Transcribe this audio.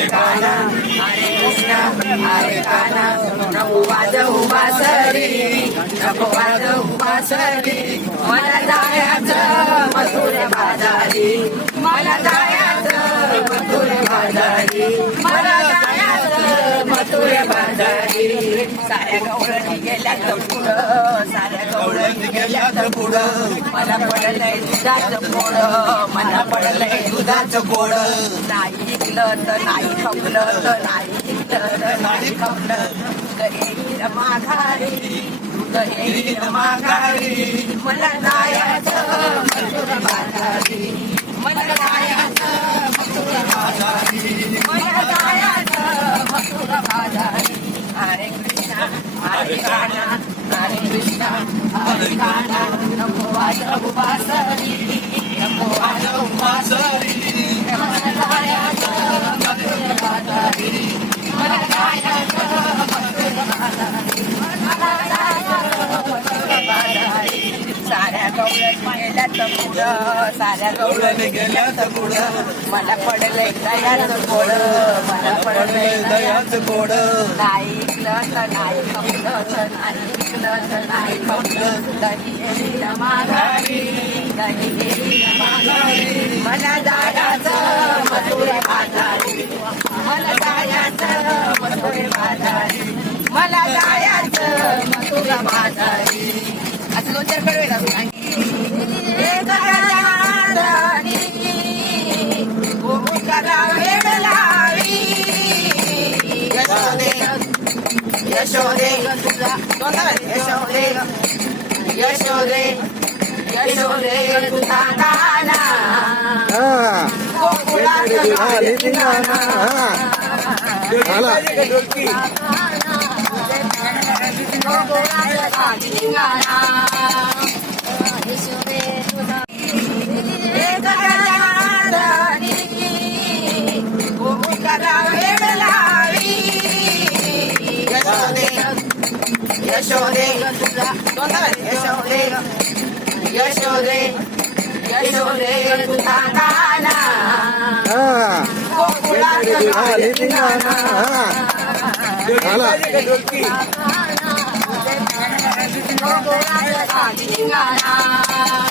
हरे काना हरे कृष्ण हरे काना नको वाजवू बासरी नको वाजवू बासरी मला जायचं मथुर बाजारी मला जायचं मथुर बाजारी मला जायचं मथुर बाजारी साऱ्या गवळणी गेल्यात पुढं साऱ्या गवळणी गेल्यात पुढं मला पडलंय दुधाचं पोड मला पडलंय दुधाचं पोड नाही ऐकलं तर नाही खपलं तर नाही ऐकलं तर नाही खपलं येईल माघारी येईल माघारी मला जायचं मथुर बाजारी मला जायचं मथुर बाजारी मला जायचं मथुर बाजारी हरे कृष्णा हरे काना हरे कृष्णा हरे काना नको वाजवू बासरी नको वाजवू बासरी मला जायचं मथुर बाजारी मला जायचं मथुर बाजारी मला जायचं मथुर बाजारी साऱ्या गवळण गेल्यात पुढं साऱ्या गवळण गेल्यात पुढं मला पडलंय दयाचं गोड मला पडलंय दयाचं गोड नाही ऐकलं तर नाही खपलं तर नाही ऐकलं तर नाही खपलं दही येईल माघारी दही येईल माघारी मला जायचं मथुर बाजारी मला जायचं मथुर बाजारी मला जायचं मथुर बाजारी असं दोन चार कडवे यशोदे यशोदे यशोदे यशोदे तुझा गाना यशोदे यशोदे यशोदे यशोदे तुझा गाना गोकुळाचं गाणं